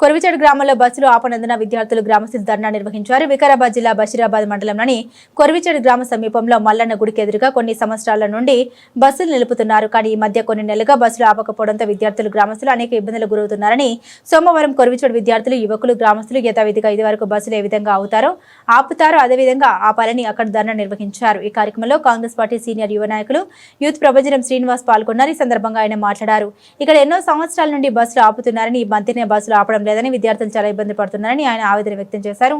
కొర్విచెడు గ్రామంలో బస్సులు ఆపనందున విద్యార్థులు గ్రామస్తులు ధర్నా నిర్వహించారు. వికారాబాద్ జిల్లా బషీరాబాద్ మండలంలోని కొర్విచెడు గ్రామ సమీపంలో మల్లన్న గుడికి ఎదురుగా కొన్ని సంవత్సరాల నుండి బస్సులు నిలుపుతున్నారు. కానీ ఈ మధ్య కొన్ని నెలలుగా బస్సులు ఆపకపోవడంతో విద్యార్థులు గ్రామస్తులు అనేక ఇబ్బందులు గురవుతున్నారని సోమవారం కొర్విచెడు విద్యార్థులు యువకులు గ్రామస్తులు యథావిధిగా ఇదివరకు బస్సులు ఏ విధంగా ఆపుతారో అదేవిధంగా ఆపాలని అక్కడ ధర్నా నిర్వహించారు. ఈ కార్యక్రమంలో కాంగ్రెస్ పార్టీ సీనియర్ యువ నాయకులు యూత్ ప్రభజనం శ్రీనివాస్ పాల్గొన్నారు. ఈ సందర్భంగా ఆయన మాట్లాడారు. ఇక్కడ ఎన్నో సంవత్సరాల నుండి బస్సులు ఆపుతున్నారని ఈ మధ్యనే బస్సులు ఆపడం లేదని విద్యార్థులు చాలా ఇబ్బంది పడుతున్నారని ఆయన ఆవేదన వ్యక్తం చేశారు.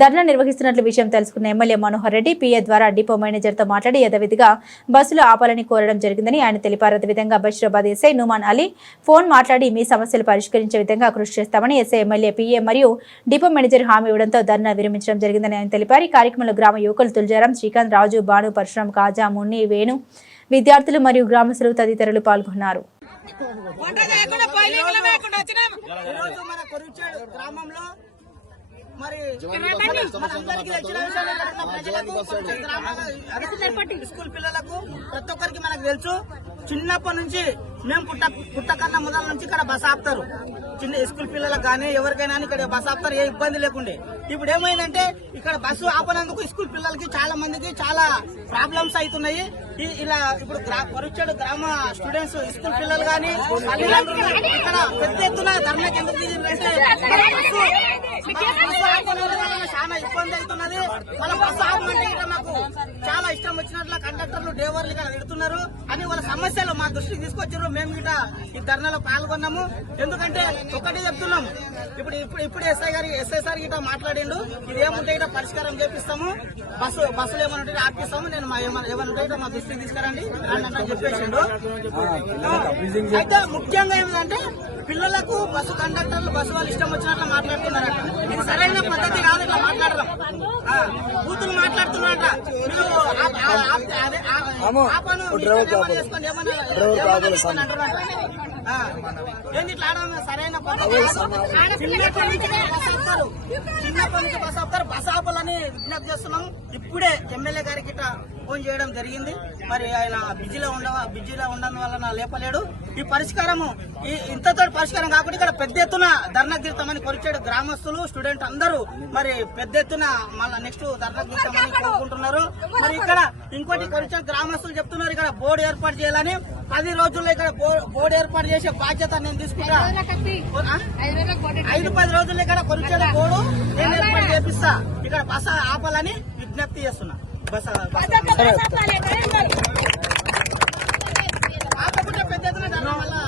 ధర్నా నిర్వహిస్తున్నట్లు విషయం తెలుసుకున్న ఎమ్మెల్యే మనోహర్ రెడ్డి పిఏ ద్వారా డిపో మేనేజర్తో మాట్లాడి యథావిధిగా బస్సులు ఆపాలని కోరడం జరిగిందని ఆయన తెలిపారు. అదేవిధంగా బషీరాబాద్ ఎస్ఐ నుమాన్ అలీ ఫోన్ మాట్లాడి మీ సమస్యలు పరిష్కరించే విధంగా కృషి చేస్తామని ఎస్ఐ ఎమ్మెల్యే పిఏ మరియు డిపో మేనేజర్ హామీ ఇవ్వడంతో ధర్నా విరమించడం జరిగిందని ఆయన తెలిపారు. ఈ కార్యక్రమంలో గ్రామ యువకులు తులజారాం, శ్రీకాంత్, రాజు, భాను, పరశురాం, కాజా, మున్ని, వేణు, విద్యార్థులు మరియు గ్రామస్తులు తదితరులు పాల్గొన్నారు. స్కూల్ పిల్లలకు ప్రతి ఒక్కరికి మనకు తెలుసు, చిన్నప్పటి నుంచి మేము పుట్టకన్నా మొదల నుంచి ఇక్కడ బస్ ఆపుతారు. చిన్న స్కూల్ పిల్లలకు కానీ ఎవరికైనా ఇక్కడ బస్ ఆపుతారు, ఏ ఇబ్బంది లేకుండే. ఇప్పుడు ఏమైందంటే ఇక్కడ బస్సు ఆపనందుకు స్కూల్ పిల్లలకి చాలా మందికి చాలా ప్రాబ్లమ్స్ అవుతున్నాయి. ఇలా ఇప్పుడు కొర్విచెడు గ్రామ స్టూడెంట్స్ స్కూల్ పిల్లలు కానీ ఇక్కడ పెద్ద ఎత్తున ధర్నాకి ఎందుకు దిగిందంటే చాలా ఇబ్బంది అవుతున్నది. మన బస్సు ఆపమంటే ఇక్కడ మాకు చాలా ఇష్టం వచ్చినట్లు కండక్టర్లు డ్రైవర్లు ఇక్కడ తిడుతున్నారు అని వాళ్ళ సమస్యలు మా దృష్టికి తీసుకొచ్చారు. మేము గిట ఈ ధర్నాలో పాల్గొన్నాము. ఎందుకంటే ఒకటి చెప్తున్నాం, ఇప్పుడు ఎస్ఐ సార్ గిట మాట్లాడిండు, ఇది ఏముంటే గిట పరిష్కారం చేపిస్తాము, బస్సులు ఏమన్నా ఆపిస్తాము, నేను ఏమన్నా మా దృష్టికి తీసుకురండి అని చెప్పేసిండు. అయితే ముఖ్యంగా ఏంటంటే పిల్లలకు బస్సు కండక్టర్లు బస్సు వాళ్ళు ఇష్టం వచ్చినట్లు మాట్లాడుతున్నారట. ఇది సరైన పద్ధతి కాదు. ఇట్లా మాట్లాడడం బూతులు మాట్లాడుతున్నారట. మీరు ఆపను చేసుకోండి ఏమన్నా అంటున్నారట. ఏంది ఇట్లా ఆడడం సరైన పద్ధతి కాదు. చిన్నప్పటి నుంచి బస్ ఆపుతారు. బస్ ఆపాలని విజ్ఞప్తి చేస్తున్నాం. ఇప్పుడే ఎమ్మెల్యే గారికి ఫోన్ చేయడం జరిగింది. మరి ఆయన బిజీలో ఉండడం వలన లేపలేడు. ఈ పరిష్కారము ఇంతతో పరిష్కారం కాకుండా ఇక్కడ పెద్ద ఎత్తున ధర్నా తీరుతామని కొర్విచెడు గ్రామస్తులు స్టూడెంట్ అందరూ మరి పెద్ద ఎత్తున మళ్ళీ నెక్స్ట్ ధర్నా తీరుతామని కోరుకుంటున్నారు. మరి ఇక్కడ ఇంకోటి కొర్విచెడు గ్రామస్తులు చెప్తున్నారు, ఇక్కడ బోర్డు ఏర్పాటు చేయాలని. 10 రోజుల్లో ఇక్కడ బోర్డు ఏర్పాటు చేసే బాధ్యత నేను తీసుకుంటా. 5-10 రోజుల్లో ఇక్కడ కొర్విచెడు బోర్డు నేను ఏర్పాటు చేపిస్తా. ఇక్కడ బస ఆపాలని విజ్ఞప్తి చేస్తున్నా. బస